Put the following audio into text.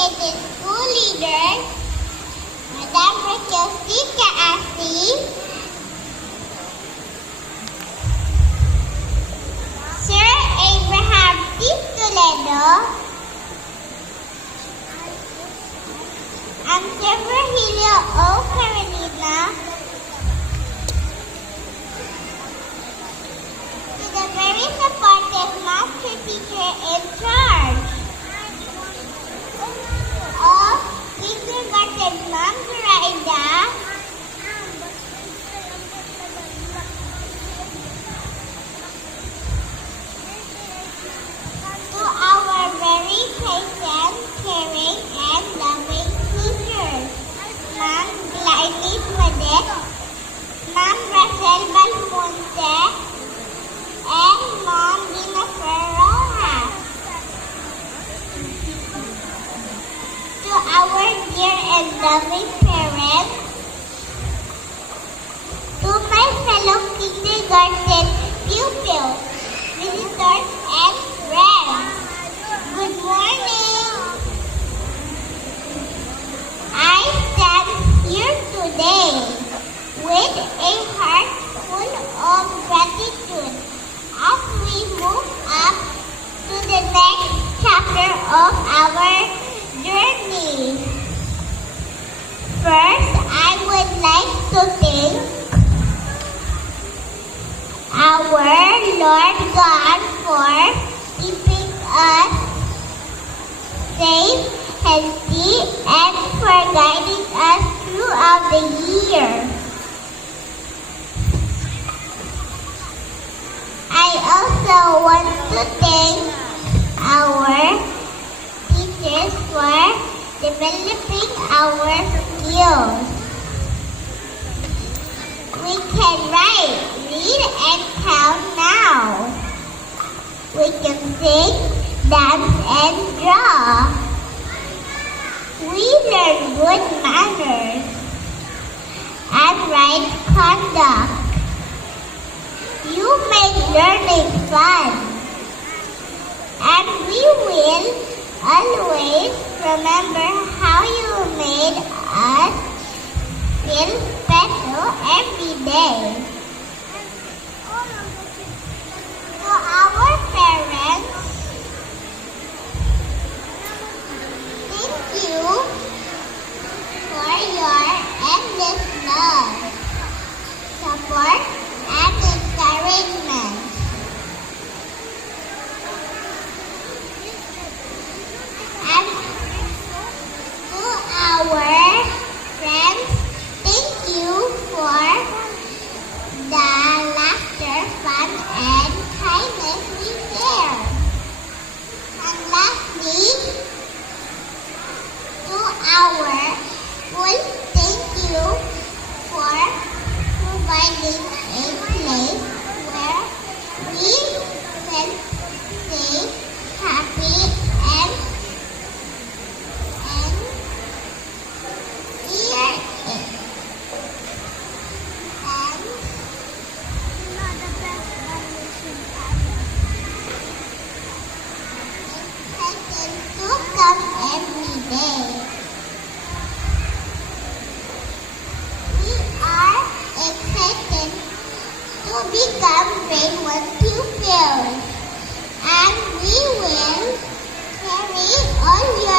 dedicated school leaders, Madam Raquel C. Caasi, Sir Abraham T. Toledo, and Sir Virgilio O. Carolina, to the very supportive master teacher in charge of kindergarten, Ma'am Zoraida, to our very patient, caring, and loving teachers, Ma'am Gladys Madet, Ma'am Rachel Balmonte, and Ma'am Dina Rojas. To our dear and loving parents, to my fellow kindergarten pupils, visitors, and friends, good morning. I stand here today with a heart full of gratitude as we move up to the next chapter of our journey. First, I would like to thank our Lord God for keeping us safe, healthy, and for guiding us throughout the year. I also want to thank our teachers for developing our skills. We can write, read, and count now. We can sing, dance, and draw. We learn good manners and right conduct. You make learning fun, and we will always remember how you made us feel special every day. To our parents, thank you for your endless love, support, and encouragement. And to our friends, thank you for the laughter, fun, and kindness we share. And lastly, to our school, thank you for providing a place where we felt safe, happy, and here it. And excited to come every day. We are excited to become grade 1 pupils, and we will carry all your